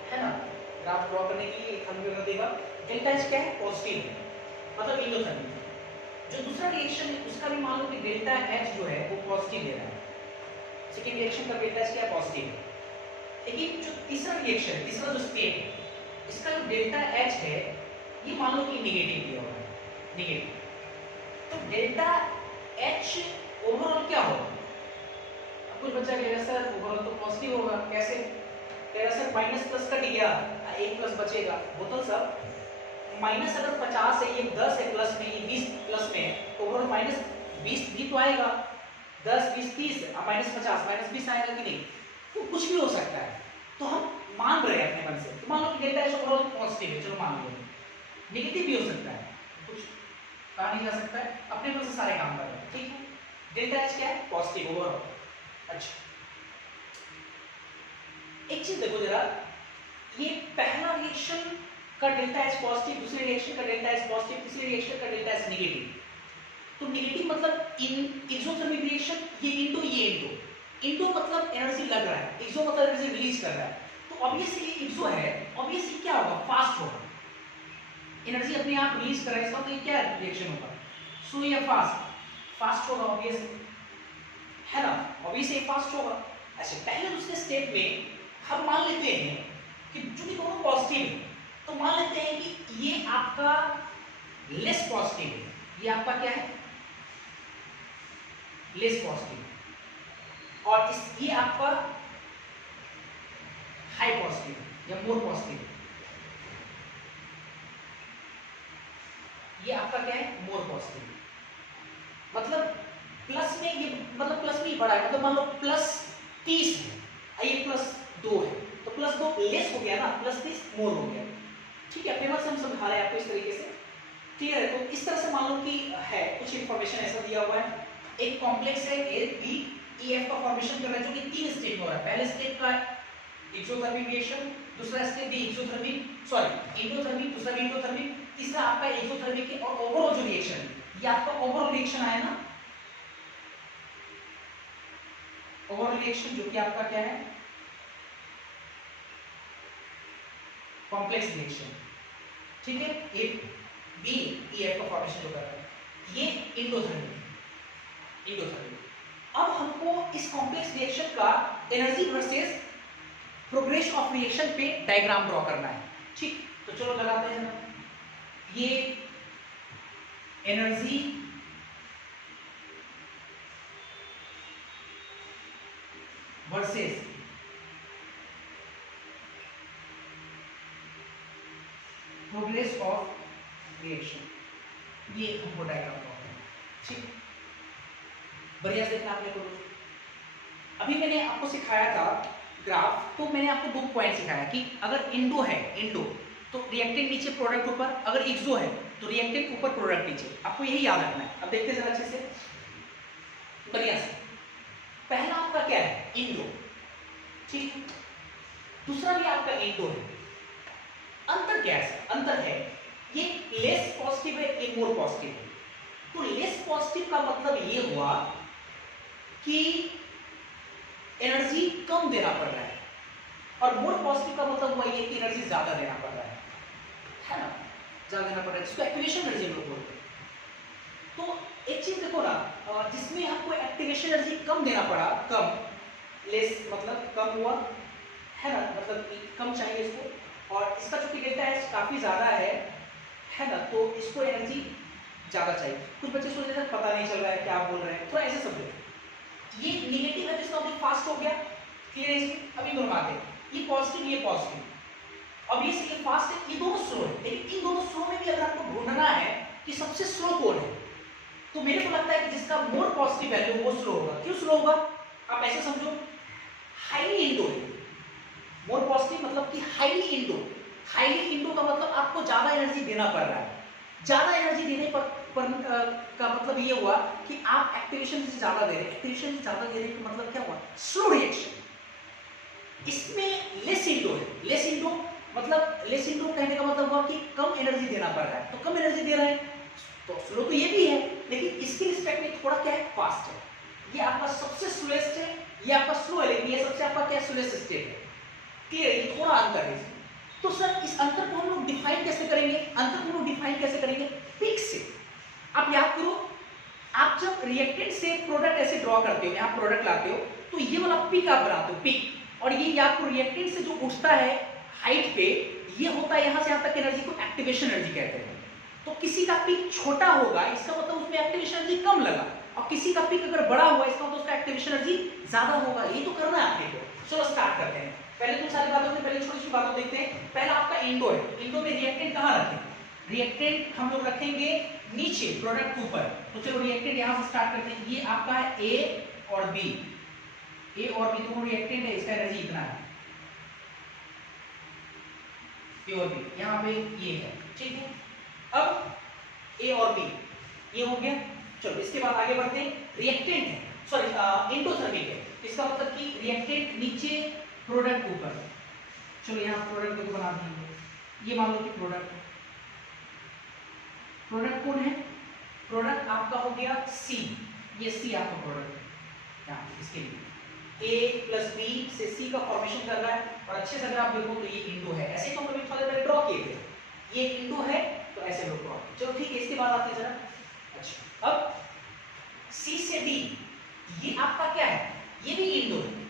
है ना। ग्राफ ड्रॉ करने के लिए हम क्या देगा, डेल्टा एच क्या है, पॉजिटिव है, मतलब इंडोथर्मिक है। जो दूसरा रिएक्शन है उसका भी मान लो कि डेल्टा एच जो है वो पॉजिटिव दे रहा है, सेकेंड रिएक्शन का डेल्टा एच क्या है, पॉजिटिव है। लेकिन जो तीसरा रिएक्शन है, तीसरा जो स्टेप है, इसका जो डेल्टा एच है ये मान लो कि नेगेटिव दिया हुआ है, नेगेटिव। तो डेल्टा एच ओवरऑल क्या होगा, अब कुछ बच्चा कहेगा सर ओवरऑल तो पॉजिटिव होगा, कैसे कहेगा सर माइनस प्लस कट गया, एक प्लस बचेगा, बोतल सब माइनस अगर 50 है, ये 10 है प्लस में, ये 20 प्लस में है, तो ओवरऑल माइनस 20 भी तो आएगा, 10 20 30 माइनस 50 माइनस 20 आएगा कि नहीं, तो कुछ भी हो सकता है। तो हम मान रहे हैं अपने मन से, तो मान लो कि डेल्टा एच ओवरऑल पॉजिटिव है, चलो मान लो, नेगेटिव भी हो सकता है, कुछ कहा नहीं जा सकता है, अपने मन से सारे काम कर रहे हैं, ठीक है। डेल्टा एच क्या है, पॉजिटिव ओवरऑल। अच्छा, एक चीज देखो जरा, ये पहला रिएक्शन का डेल्टा एच पॉजिटिव, दूसरे रिएक्शन का डेल्टा एच पॉजिटिव, तीसरे रिएक्शन का डेल्टा एच नेगेटिव। तो नेगेटिव मतलब इन एक्सोथर्मिक रिएक्शन, ये इंटू ये इंटू, इंटू मतलब एनर्जी लग रहा है, एक्सो मतलब एनर्जी रिलीज कर रहा है। तो ऑब्वियसली ये एक्सो है, ऑब्वियसली क्या होगा, फास्ट होगा, एनर्जी अपने आप रिलीज कर रहा है, इसका तो ये क्या रिएक्शन होगा, सो ये फास्ट होगा ऑब्वियसली, है ना, ऑब्वियसली फास्ट होगा। अच्छा, पहले दूसरे स्टेप में हम मान लेते हैं कि चूंकि दोनों पॉजिटिव है, तो मान लेते हैं कि ये आपका लेस पॉजिटिव है, ये आपका क्या है, लेस पॉजिटिव, और ये आपका हाई पॉजिटिव या मोर पॉजिटिव, ये आपका क्या है, मोर पॉजिटिव। मतलब प्लस में ये, मतलब प्लस में बड़ा है, मतलब मान लो प्लस 30 है, ये प्लस 2 है, तो प्लस 2 लेस हो गया ना, प्लस 30 मोर हो गया। ठीक है, पेपर से हम समझा रहे हैं आपको इस तरीके से, क्लियर है। तो इस तरह से मान लो कि है कुछ इंफॉर्मेशन ऐसा दिया हुआ है, एक कॉम्प्लेक्स है ए बी ई एफ का फॉर्मेशन कर रहा है, जो कि 3 स्टेप में हो रहा है। पहले स्टेप का एक्सोथर्मिक रिएक्शन, दूसरा स्टेप दी एक्सोथर्मिक, सॉरी एंडोथर्मिक, दूसरा भी एंडोथर्मिक, तीसरा आपका एक्सोथर्मिक और ओवरऑल जो रिएक्शन, ये आपका ओवरऑल रिएक्शन आया ना, ओवरऑल रिएक्शन जो कि आपका क्या है, कॉम्प्लेक्स रिएक्शन। ठीक है, ए बी ई एफ का फॉर्मेशन जो कर रहा है, ये एंडोथर्मिक, एंडोथर्मिक। अब हमको इस कॉम्प्लेक्स रिएक्शन का energy versus progress of reaction पे डायग्राम ड्रॉ करना है। ठीक, तो चलो लगाते हैं। ये energy versus progress of reaction, ये हमको डायग्राम ड्रॉ करना है। ठीक, बढ़िया से देखना आपने करो। अभी मैंने आपको सिखाया था ग्राफ, तो मैंने आपको 2 पॉइंट सिखाया कि अगर इंडो है, इंडो तो रिएक्टेंट नीचे प्रोडक्ट ऊपर, अगर एक्सो है तो रिएक्टेंट ऊपर प्रोडक्ट नीचे, आपको यही याद रखना है। अब देखते हैं जरा अच्छे से, बढ़िया से। पहला आपका क्या है, इंडो, ठीक, दूसरा भी आपका इंडो है। अंतर क्या है, अंतर है ये लेस पॉजिटिव है, ये मोर पॉजिटिव है। तो लेस पॉजिटिव का मतलब ये हुआ कि एनर्जी कम देना पड़ रहा है, और मोर पॉजिटिव का मतलब हुआ ये कि एनर्जी ज्यादा देना पड़ रहा है ना, ज्यादा देना पड़ रहा है, जिसको एक्टिवेशन एनर्जी हम लोग बोलते हैं। तो एक चीज देखो ना, जिसमें हमको एक्टिवेशन एनर्जी कम देना पड़ा, कम, लेस मतलब कम हुआ है ना, मतलब कम चाहिए इसको, और इसका जो डेल्टा है काफी ज्यादा है ना, तो इसको एनर्जी ज्यादा चाहिए। कुछ बच्चे सोच रहे हैं पता नहीं चल रहा है क्या बोल रहे हैं, थोड़ा ऐसे समझो। ये नेगेटिव है, जिसका मतलब फास्ट हो गया, क्लियर है इसमें। अभी दोनों बातें, ये पॉजिटिव, ये पॉजिटिव, अब ये से फास्ट है, ये दोनों स्लो है। लेकिन इन दोनों स्लो में भी अगर आपको ढूंढना है कि सबसे स्लो कौन है, तो मेरे को लगता है कि जिसका मोर पॉजिटिव वैल्यू वो स्लो होगा। क्यों स्लो होगा, आप ऐसे समझो, हाईली इंडो है, मोर पॉजिटिव मतलब कि हाईली इंडो, हाईली इंडो का मतलब आपको ज्यादा एनर्जी देना पड़ रहा है। ज्यादा एनर्जी देने पर का मतलब ये हुआ कि आप एक्टिवेशन से ज्यादा दे रहे हैं, एक्टिवेशन से ज्यादा दे रहे हैं, तो मतलब क्या हुआ, स्लो रिएक्शन। इसमें लेस इंडो है, लेस इंडो मतलब, लेस इंडो कहने का मतलब हुआ कि कम एनर्जी देना पड़ रहा है, तो कम एनर्जी दे रहे हैं, तो स्लो तो ये भी है, लेकिन इसके रिस्पेक्ट में थोड़ा क्या है, फास्ट है। ये आपका सबसे स्लोएस्ट है, ये आपका स्लो है, लेकिन ये सबसे आपका क्या, स्लोएस्ट स्टेट है। क्लियर है, थोड़ा अंतर है। तो सर इस अंतर को हम लोग डिफाइन कैसे करेंगे, अंतर को हम लोग डिफाइन कैसे करेंगे, पीक से। आप याद करो, आप जब रिएक्टेंट से प्रोडक्ट ऐसे ड्रॉ करते हो, यहाँ प्रोडक्ट लाते हो, तो ये वाला पीक आप बनाते हो, पीक, और ये आपको रिएक्टेंट से जो उठता है हाइट पे, ये होता है यहाँ से यहाँ तक एनर्जी को एक्टिवेशन एनर्जी कहते हैं। तो किसी का पीक छोटा होगा, इसका मतलब उसमें एक्टिवेशन एनर्जी कम लगा, और किसी का पीक अगर बड़ा हुआ, इसका मतलब उसका एक्टिवेशन एनर्जी ज्यादा होगा। ये तो करना है आपने को। चलो स्टार्ट करते हैं। पहले तो सारी बातों से पहले छोटी छोटी बातों देखते हैं। पहला आपका इंडो है, इंडो में रिएक्टेंट कहाँ रखें, रिएक्टेंट हम लोग रखेंगे नीचे, प्रोडक्ट ऊपर। तो चलो रिएक्टेंट यहाँ से स्टार्ट करते हैं। ये आपका है ए और बी, ए और बी दोनों रिएक्टेंट है, इसका एनर्जी इतना है, ए और बी, यहाँ पे ये है, ठीक है। अब ए और बी ये हो गया। चलो इसके बाद आगे बढ़ते हैं। रिएक्टेंट है, सॉरी एंडोथर्मिक है, इसका मतलब कि रिएक्टेंट नीचे, प्रोडक्ट ऊपर। चलो यहाँ प्रोडक्ट को बना देंगे, ये मान लो कि प्रोडक्ट, प्रोडक्ट कौन है, प्रोडक्ट आपका हो गया सी, ये सी आपका प्रोडक्ट है। यहाँ इसके लिए ए प्लस बी से सी का फॉर्मेशन कर रहा है, और अच्छे से अगर आप देखो तो ये इंडो है, ऐसे तो कभी थोड़े पहले ड्रॉ किए थे, ये इंडो है, तो ऐसे लोग ड्रॉ। चलो ठीक है, इसके बाद आते हैं जरा। अच्छा, अब सी से डी, ये आपका क्या है, ये भी इंडो है,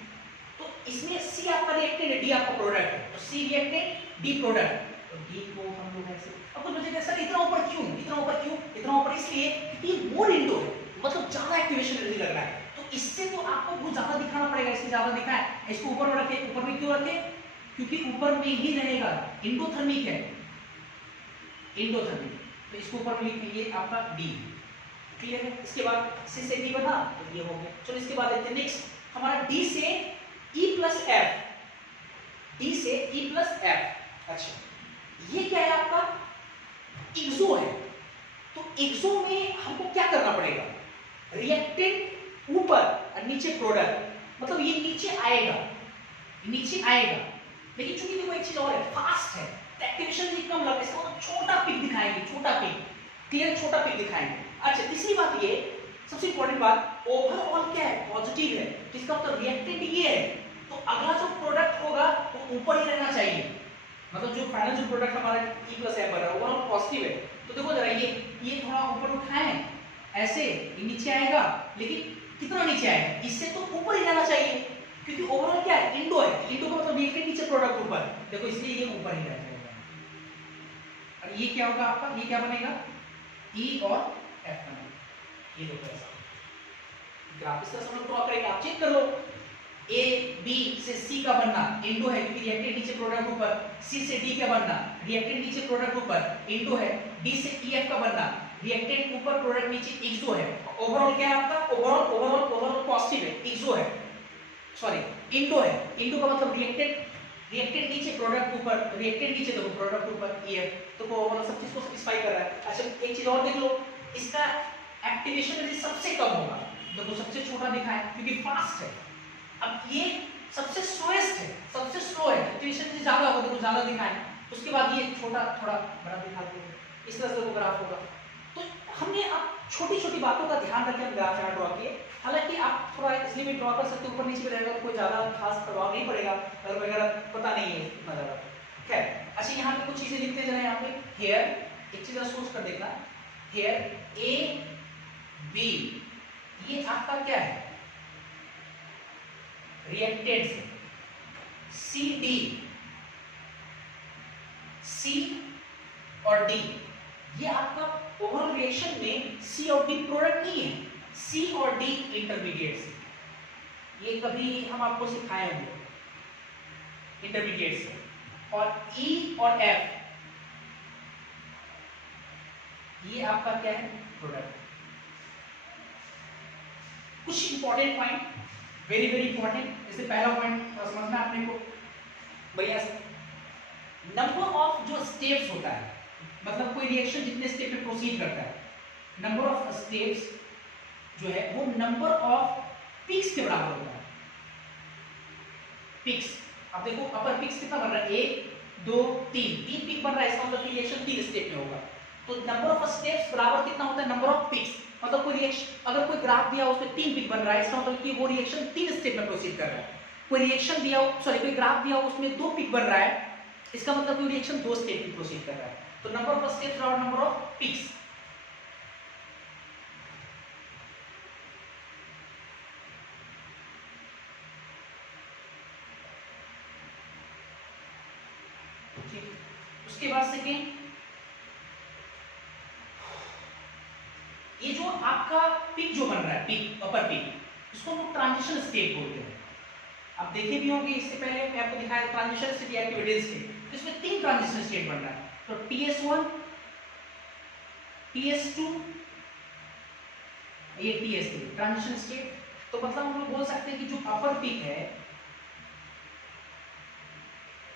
तो इसमें सी आपका रिएक्टेंट है, डी आपका प्रोडक्ट है, तो सी रिएक्टेंट, डी प्रोडक्ट, तो डी को हम लोग ऐसे। अब कुछ मुझे सर इतना ऊपर क्यों, इतना ऊपर क्यों, इतना ऊपर इसलिए क्योंकि मोर इंडो है, मतलब ज्यादा एक्टिवेशन एनर्जी लग रहा है, इससे तो आपको बहुत ज्यादा दिखाना पड़ेगा, इससे ज्यादा दिखाए, इसको ऊपर में रखे। ऊपर में क्यों रखे? क्योंकि ऊपर में ही रहेगा, इंडोथर्मिक है, इंडोथर्मिक, तो इसको ऊपर में लिखेंगे आपका डी। क्लियर है? इसके बाद सी से डी बना तो ये हो गया। चलो इसके बाद देखते हैं नेक्स्ट हमारा डी से ई प्लस एफ, डी से ई प्लस एफ। अच्छा ये क्या है आपका? एक्सो है। तो एक्सो में हमको क्या करना पड़ेगा? रिएक्टेंट ऊपर और नीचे प्रोडक्ट, मतलब ये नीचे आएगा, नीचे आएगा, लेकिन चूंकि देखो एक चीज और है, फास्ट है, एक्टिवेशन भी कम लगता है, इसका मतलब छोटा पिक दिखाएंगे, छोटा पिक, क्लियर, छोटा पिक दिखाएंगे। अच्छा तीसरी बात ये, सबसे इंपॉर्टेंट बात, ओवरऑल क्या है? पॉजिटिव है, जिसका मतलब रिएक्टेंट ये है, तो अगला जो प्रोडक्ट होगा वो ऊपर ही रहना चाहिए, मतलब जो फाइनल जो प्रोडक्ट हमारा E प्लस एफ बन रहा है ओवरऑल पॉजिटिव है। तो देखो जरा ये थोड़ा ऊपर उठाएं ऐसे, ये नीचे आएगा, लेकिन कितना नीचे आएगा? इससे तो ऊपर ही रहना चाहिए, क्योंकि ओवरऑल क्या है? इंडो है, इंडो का मतलब रिएक्टेंट नीचे प्रोडक्ट ऊपर, देखो इसलिए ये ऊपर ही रहता है। और ये क्या होगा आपका? ये क्या बनेगा? E और F बनेगा। ये देखो ऐसा ग्राफ इस तरह से हम लोग ड्रॉ करेंगे, आप चेक कर लो। A B से C का बनना इंडो है, क्योंकि रिएक्टेंट नीचे प्रोडक्ट ऊपर। C से D का बनना रिएक्टेंट नीचे प्रोडक्ट ऊपर, इंडो है। D से EF का बनना रिएक्टेंट ऊपर प्रोडक्ट नीचे, एक्सो है। ओवरऑल क्या है आपका? ओवरऑल पॉजिटिव है, एक्सो है, सॉरी इंडो है। इंडो का मतलब रिएक्टेंट नीचे प्रोडक्ट ऊपर, रिएक्टेंट नीचे तो प्रोडक्ट ऊपर EF, तो ओवरऑल सब चीज को सेटिस्फाई कर रहा है। अच्छा एक चीज और देख लो, इसका एक्टिवेशन रेंज सबसे कम होगा, देखो सबसे छोटा दिखाएं क्योंकि फास्ट है। अब ये सबसे स्लोएस्ट है, सबसे स्लो है, एक्टिवेशन रेंज ज्यादा होगा, देखो ज्यादा दिखाएं। उसके बाद ये छोटा थोड़ा बड़ा दिखाते हैं, इस तरह से वो ग्राफ होगा। तो हमने अब छोटी छोटी बातों का ध्यान रखकर ग्राफ यहाँ ड्रॉ किए। हालांकि आप थोड़ा इसलिए भी ड्रॉ कर सकते हो, ऊपर नीचे भी रहेगा, कोई ज्यादा खास प्रभाव नहीं पड़ेगा, अगर वगैरह पता नहीं है इतना ज्यादा। खैर अच्छा यहाँ पे कुछ चीजें लिखते जाए। यहाँ पे हेयर, एक चीज सोच कर देखना, हेयर ए बी ये आपका क्या है? रिएक्टेंट्स है। सी डी, सी और डी ये आपका ओवरऑल रिएक्शन में सी और डी प्रोडक्ट नहीं है, सी और डी इंटरमीडिएट्स, ये कभी हम आपको सिखाए होंगे इंटरमीडिएट्स है। और ई और एफ ये आपका क्या है? प्रोडक्ट। कुछ important point, very very important, जैसे पहला पॉइंट समझना आपने को भैया, नंबर ऑफ जो स्टेप्स होता है, मतलब कोई रिएक्शन जितने स्टेप में प्रोसीड करता है, नंबर ऑफ स्टेप्स जो है वो नंबर ऑफ पिक्स के बराबर होता है। पिक्स, अब देखो अपर पिक्स कितना बन रहा है? 1 2 3, 3 पिक बन रहा है, इसका मतलब रिएक्शन 3 स्टेप में होगा। तो नंबर ऑफ स्टेप्स बराबर कितना होता है? नंबर ऑफ पिक्स, मतलब कोई रिएक्शन, अगर कोई ग्राफ दिया उसमें 3 पिक बन रहा है, इसका मतलब कि वो रिएक्शन 3 स्टेप में प्रोसीड कर रहा है। कोई रिएक्शन दिया, सॉरी कोई ग्राफ दिया उसमें 2 पिक बन रहा है, इसका मतलब कोई रिएक्शन 2 स्टेप में प्रोसीड कर रहा है। तो नंबर ऑफ स्टेप्स और नंबर ऑफ पिक्स। उसके बाद सेकेंड, ये जो आपका पिक जो बन रहा है, पिक अपर पिक, इसको हम ट्रांजिशन स्टेट बोलते हैं। आप देखे भी होंगे, इससे पहले मैं आपको दिखाया ट्रांजिशन स्टेट या एक्टिविटी स्टेट, इसमें 3 ट्रांजिशन स्टेट बन रहा है। तो TS1, TS2, ये TS3 ट्रांजिशन स्टेट। तो मतलब हम लोग बोल सकते हैं कि जो अपर पिक है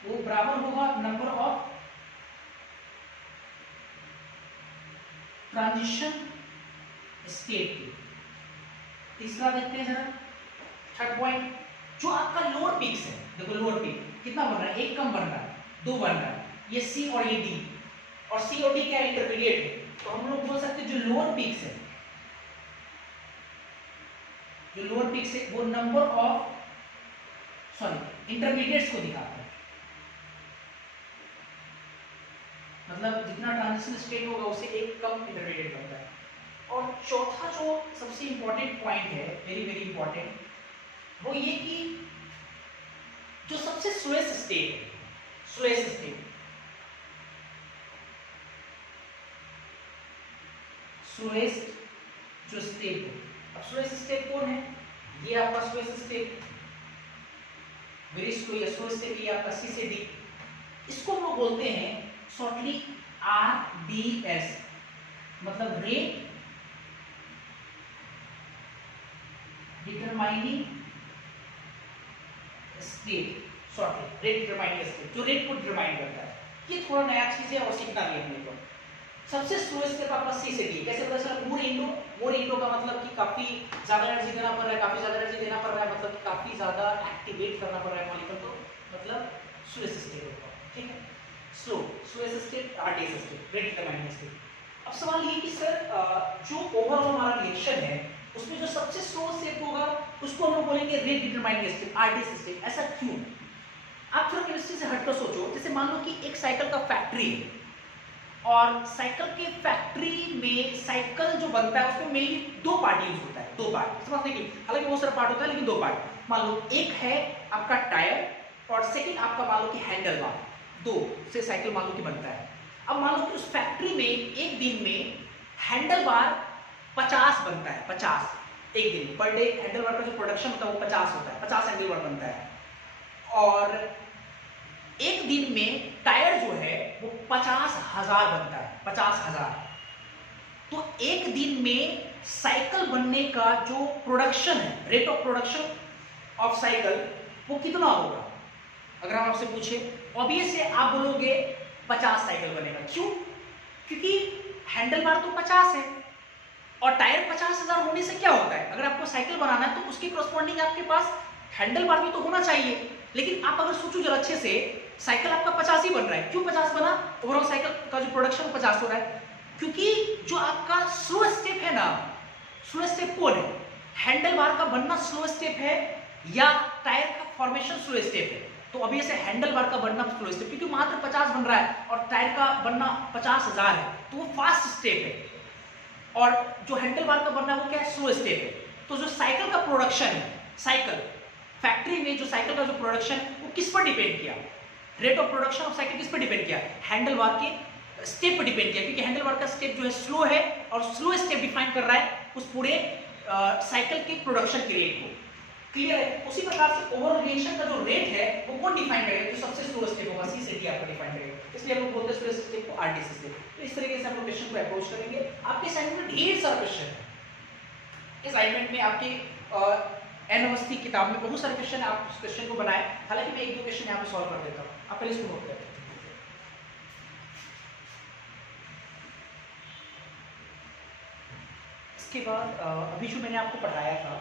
वो बराबर होगा नंबर ऑफ ट्रांजिशन स्टेट की। तीसरा देखते हैं जरा, थर्ड पॉइंट, जो आपका लोअर पिक्स है, देखो लोअर पिक कितना बन रहा है? 1 कम बन रहा है, 2 बन रहा है, ये सी और ये डी, और सी और डी क्या इंटरमीडिएट है, तो हम लोग बोल सकते हैं जो लोअर पिक्स है, जो लोअर पिक्स है वो नंबर ऑफ सॉरी इंटरमीडिएट्स को दिखाता है, मतलब जितना ट्रांजिशन स्टेट होगा उससे 1 कम इंटरमीडिएट बनता है। और चौथा जो सबसे इंपॉर्टेंट पॉइंट है, वेरी वेरी इंपॉर्टेंट, वो ये कि जो सबसे स्लोएस्ट स्टेट है, स्लोएस्ट स्टेट, स्लोएस्ट जो स्टेट है, अब स्लोएस्ट स्टेट कौन है? ये आपका slowest step, very slow step, ये आपका सी से डी। इसको हम लोग बोलते हैं शॉर्टली RDS, मतलब rate determining state, shortly rate determining state, जो रेट को डिटरमाइन करता है। ये थोड़ा नया चीज है और सीखना भी अपने को। सबसे स्लोएस्ट स्टेप आपका सी से डी। कैसे पता चला? मोर इंडो का मतलब कि काफी ज्यादा एनर्जी देना पड़ रहा है, काफी ज्यादा एनर्जी देना पड़ रहा है, मतलब कि काफी ज्यादा एक्टिवेट करना पड़ रहा है मॉलिक्यूल को, मतलब स्लोएस्ट स्टेप होगा। ठीक है, slowest step RDS step, rate determining step. अब सवाल ये कि सर जो ओवरऑल हमारा रिएक्शन है उसमें जो सबसे स्लो स्टेप होगा उसको हम लोग बोलेंगे rate determining step, RDS step. ऐसा क्यों? आप थोड़ा केमिस्ट्री से हटकर सोचो। जैसे मान लो कि एक साइकिल का फैक्ट्री है और साइकिल के फैक्ट्री में साइकिल जो बनता है उसमें मेनली दो पार्ट यूज होता है, दो पार्ट समझने के लिए। हालांकि बहुत सारा पार्ट होता है लेकिन दो पार्ट। मान लो एक है आपका टायर और सेकंड आपका मान लो कि हैंडल बार, दो से साइकिल मान लो कि बनता है। अब मान लो कि उस फैक्ट्री में एक दिन में हैंडल बार 50 बनता है, 50 एक दिन पर डे हैंडल बार का जो प्रोडक्शन होता है वो 50 होता है, 50 हैंडल बार बनता है। और एक दिन में टायर जो है वो 50,000 बनता है, 50,000। तो एक दिन में साइकिल बनने का जो प्रोडक्शन है, rate of production of cycle, वो कितना होगा? अगर हम आपसे पूछे, ऑब्वियस है आप बोलोगे 50 साइकिल बनेगा। क्यों? क्योंकि हैंडल बार तो 50 है और टायर 50,000 होने से क्या होता है? अगर आपको साइकिल बनाना है तो उसके करस्पॉन्डिंग आपके पास हैंडल बार भी तो होना चाहिए। लेकिन आप अगर सोचो जरा अच्छे से, साइकिल आपका 50 ही बन रहा है। क्यों 50 बना? ओवरऑल साइकिल का जो प्रोडक्शन 50 हो रहा है, क्योंकि जो आपका स्लो स्टेप है ना, स्लो स्टेप कौन है? हैंडल बार का बनना स्लो स्टेप है या टायर का फॉर्मेशन स्लो स्टेप है? तो अभी से हैंडल बार का बनना स्लो स्टेप, क्योंकि मात्र 50 बन रहा है और टायर का बनना 50,000 है, तो वो फास्ट स्टेप है। और जो हैंडल बार का बनना है वो क्या है? स्लो स्टेप है। तो जो साइकिल का प्रोडक्शन है, साइकिल फैक्ट्री में जो साइकिल का जो प्रोडक्शन वो किस पर डिपेंड किया? Rate of production of cycle किस पर डिपेंड किया? हैंडल बार के स्टेप पर डिपेंड किया, क्योंकि हैंडल बार का स्टेप जो है स्लो है और स्लो स्टेप डिफाइन कर रहा है उस पूरे साइकिल के प्रोडक्शन के रेट को। क्लियर है? उसी प्रकार से ओवरऑल रिएक्शन का जो रेट है वो कौन डिफाइन करेगा? जो सबसे स्लो स्टेप होगा, सी से डी आपको डिफाइन करेगा। इसलिए हम लोग बोलते हैं स्लो स्टेप को RDS स्टेप। तो इस तरीके से हम लोग क्वेश्चन को अप्रोच करेंगे। आपके असाइनमेंट में ढेर सारा क्वेश्चन है। इस असाइनमेंट में आपके एनओएसटी किताब में बहुत सारे क्वेश्चन है, आप उस क्वेश्चन को बनाए। हालांकि मैं एक दो क्वेश्चन यहाँ पे सॉल्व कर देता हूँ, आप पहले इसको नोट करें। इसके बाद अभी जो मैंने आपको पढ़ाया था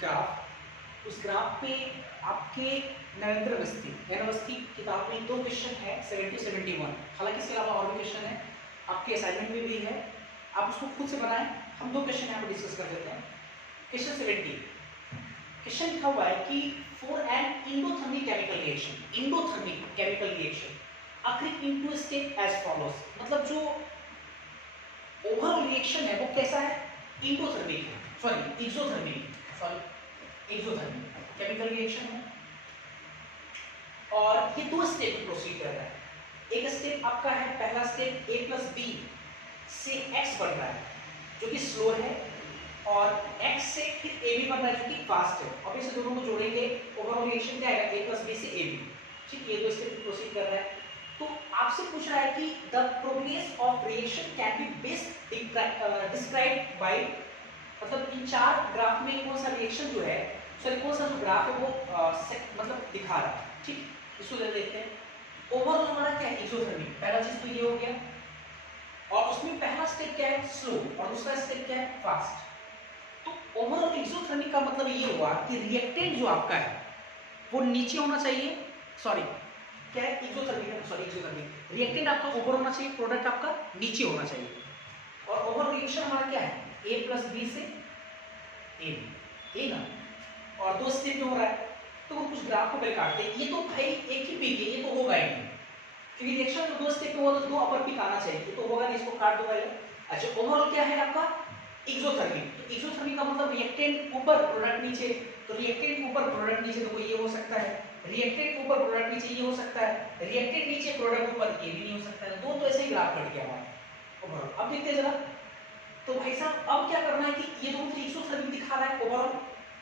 ग्राफ, उस ग्राफ पे आपके नरेंद्र अवस्थी एनओएसटी किताब में दो क्वेश्चन है 70 71। हालांकि इसके अलावा और भी क्वेश्चन है आपके असाइनमेंट में भी है, आप उसको खुद से बनाएं। हम दो क्वेश्चन यहाँ पर डिस्कस कर देते हैं। क्वेश्चन 70, क्वेश्चन लिखा हुआ है कि for an endothermic chemical reaction, endothermic chemical reaction occurring into step as follows. मतलब जो ओवरऑल रिएक्शन है वो कैसा है? इंडोथर्मिक है, sorry exothermic, sorry exothermic chemical reaction है और ये दो स्टेप में प्रोसीड कर रहा है। एक स्टेप आपका है, पहला स्टेप A+B से X बन रहा है जो कि स्लो है, और X से फिर AB बन रहा है जो कि फास्ट है। अब इसे दोनों को जोड़ेंगे, ओवरऑल रिएक्शन क्या आएगा? A+B से AB। ठीक, ये दो स्टेप प्रोसीड कर रहा है। तो आपसे पूछ रहा है कि the progress of reaction can be best described bye, मतलब इन चार ग्राफ में कौन सा रिएक्शन जो है, सॉरी कौन सा जो ग्राफ है वो मतलब दिखा रहा है। ठीक, इसको देखते हैं। ओवरऑल हमारा क्या है? एक्सोथर्मिक, पहला चीज तो ये हो गया। और उसमें पहला स्टेप क्या है? स्लो, और दूसरा स्टेप क्या है? फास्ट। तो ओवरऑल एक्सोथर्मिक का मतलब ये हुआ कि रिएक्टेंट जो आपका है वो नीचे होना चाहिए, सॉरी क्या है? एक्सोथर्मिक है, सॉरी एक्सोथर्मिक। रिएक्टेंट आपका ऊपर होना चाहिए, प्रोडक्ट आपका नीचे होना चाहिए। और ओवरऑल रिएक्शन हमारा क्या है? A+B से AB, ए ना, और दो स्टेप में हो रहा है। तो वो कुछ ग्राफ को पहले काटते हैं। ये तो भाई एक ही पीक है, ये तो होगा ही नहीं, क्योंकि रिएक्शन जो दो स्टेप में हुआ तो दो अपर पीक आना चाहिए, ये तो होगा नहीं, इसको काट दो पहले। अच्छा, ओवरऑल क्या है आपका? एक्सोथर्मिक। तो एक्सोथर्मिक का मतलब रिएक्टेंट ऊपर प्रोडक्ट नीचे, तो रिएक्टेंट ऊपर प्रोडक्ट नीचे, तो ये हो सकता है। रिएक्टेंट ऊपर प्रोडक्ट नीचे, ये हो सकता है। रिएक्टेंट नीचे प्रोडक्ट ऊपर, ये भी नहीं हो सकता है। दो तो ऐसे ही ग्राफ कट गया हमारा ओवरऑल। अब देखते हैं जरा, तो भाई साहब अब क्या करना है कि ये दोनों एक्सोथर्मिक दिखा रहा है ओवरऑल,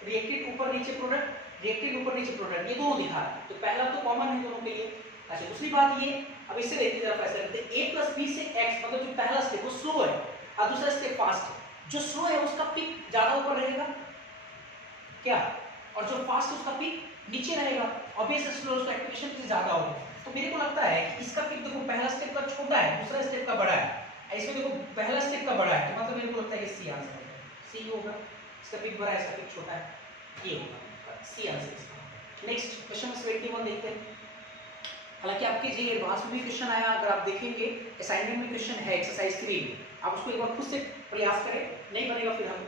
रिएक्टेंट ऊपर नीचे प्रोडक्ट, रिएक्टेंट ऊपर नीचे प्रोडक्ट, ये दोनों दिखा है। तो पहला तो कॉमन है दोनों के लिए। अच्छा दूसरी बात ये, अब इससे देखिए जरा ऐसे करते हैं, a प्लस b से x, मतलब जो पहला स्टेप वो स्लो है और दूसरा स्टेप फास्ट है। जो स्लो है उसका पिक ज्यादा ऊपर रहेगा क्या, और जो फास्ट है उसका पिक नीचे रहेगा। ऑब्वियसली स्लो उसका एक्टिवेशन ज्यादा होगा। तो मेरे को लगता है कि इसका पिक देखो पहला स्टेप का छोटा है, दूसरा स्टेप का बड़ा है, इसमें देखो पहला स्टेप का बड़ा है, तो मतलब मेरे को लगता है कि सी आंसर है, सी होगा। इसका पिक बड़ा है, इसका पिक छोटा है, ये होगा सी आंसर इसका। नेक्स्ट क्वेश्चन 71 देखते हैं। हालांकि आपके जे एडवांस में भी क्वेश्चन आया, अगर आप देखेंगे असाइनमेंट में क्वेश्चन है एक्सरसाइज 3 में, आप उसको एक बार खुद से प्रयास करें, नहीं बनेगा फिर हम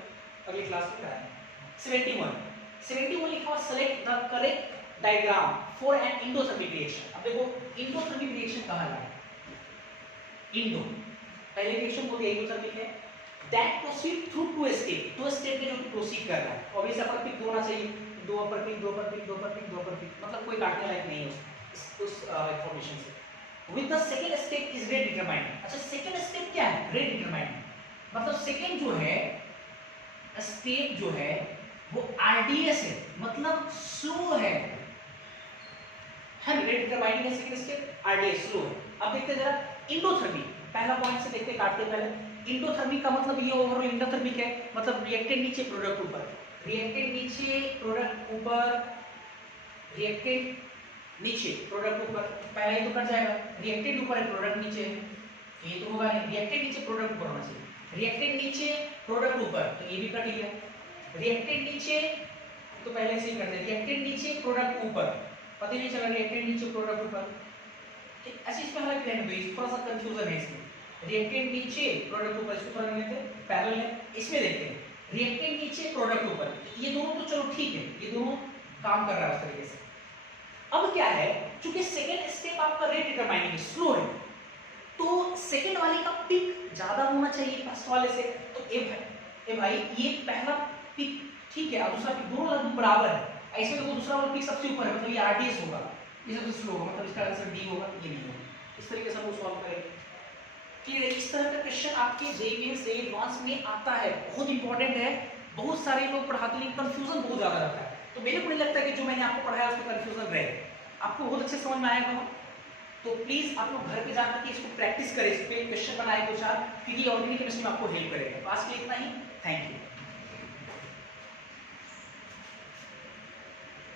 अगली क्लास में कराएंगे। 71 लिखा हुआ select the correct diagram for an endothermic reaction. अब देखो इंडोथर्मिक रिएक्शन कहां है, इंडो पहले रिएक्शन बोल दिया इंडोथर्मिक है, that proceed through two step, दो स्टेप में जो प्रोसीड कर रहा है। ऑब्वियसली अपर पिक दो होना चाहिए, दो अपर पिक, दो अपर पिक, दो अपर पिक, दो अपर पिक, मतलब कोई काटने लायक नहीं है उस इंफॉर्मेशन से। With the second step is rate determined. अच्छा सेकंड स्टेप क्या है, रेट डिटरमाइंड, मतलब सेकंड जो है स्टेप जो है वो आरडीएस है, मतलब स्लो है रेट डिटरमाइंड है सेकंड स्टेप, आरडीएस स्लो है। अब देखते हैं जरा इंडोथर्मिक, पहला पॉइंट से देखते काटते पहले। इंडोथर्मिक का मतलब ये ओवरऑल इंडोथर्मिक है, मतलब रिएक्टेंट नीचे प्रोडक्ट ऊपर, रिएक्टेंट नीचे प्रोडक्ट ऊपर, रिएक्टेंट नीचे प्रोडक्ट ऊपर, पहला ही तो कट जाएगा, रिएक्टेंट ऊपर है प्रोडक्ट नीचे है, ये तो होगा नहीं, रिएक्टेंट नीचे प्रोडक्ट ऊपर होना चाहिए, रिएक्टेंट नीचे प्रोडक्ट ऊपर, तो ये भी कट गया, रिएक्टेंट नीचे तो पहले से ही कर दे, रिएक्टेंट नीचे प्रोडक्ट ऊपर, पता ही नहीं चला रिएक्टेंट नीचे प्रोडक्ट ऊपर, ऐसे इसमें हालांकि रहने दो, थोड़ा सा कंफ्यूजन है इसमें, रिएक्टेंट नीचे प्रोडक्ट ऊपर, इसको थोड़ा लेते हैं पैरेलल है, इसमें देखते हैं रिएक्टेंट नीचे प्रोडक्ट ऊपर, ये दोनों तो चलो ठीक है, ये दोनों काम कर रहा है उस तरीके से। अब क्या है, चूंकि सेकंड स्टेप आपका रेट डिटरमाइनिंग स्लो है, तो सेकंड वाले का पिक ज्यादा होना चाहिए फर्स्ट वाले से, तो ए भाई ये पहला पिक ठीक है और दूसरा पिक दोनों लगभग बराबर है, ऐसे तो दूसरा वाला पिक सबसे ऊपर है, मतलब ये आरडीएस होगा, ये सबसे स्लो होगा, मतलब इसका आंसर डी होगा, ये नहीं होगा। इस तरीके से हम सॉल्व करेंगे। क्लियर है, इस तरह का क्वेश्चन आपके जेईई से एडवांस में आता है, बहुत इंपॉर्टेंट है, बहुत सारे लोग पढ़ाते हैं, कंफ्यूजन बहुत ज्यादा रहता है, तो मेरे को नहीं लगता कि जो मैंने आपको पढ़ाया उसमें कंफ्यूजन रहे, आपको बहुत अच्छे समझ में आएगा। तो प्लीज आप लोग घर पे जाकर के इसको प्रैक्टिस करें, इस पे क्वेश्चन बनाए दो चार, क्योंकि ऑर्गेनिक केमिस्ट्री में आपको हेल्प करेगा। आज के लिए इतना ही, थैंक यू।